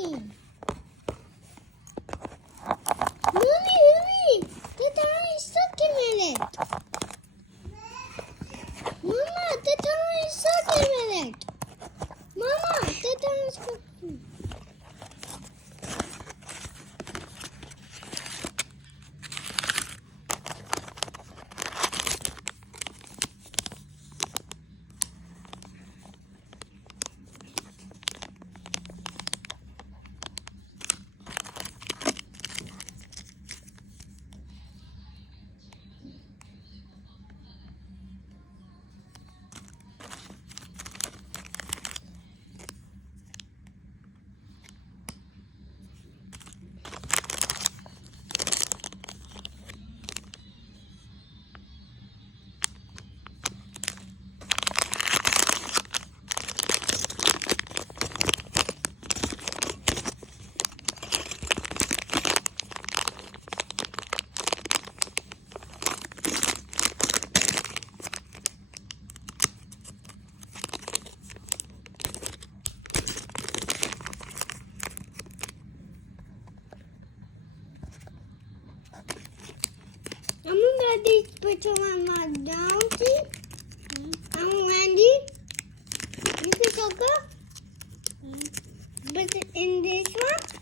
working. Mommy, hurry! The towel is stuck in it. Mama, the towel is stuck in it. Mama, the towel is stuck in it. I'm ready to put on my donkey. I'm ready. You can talk up. Put it in this one.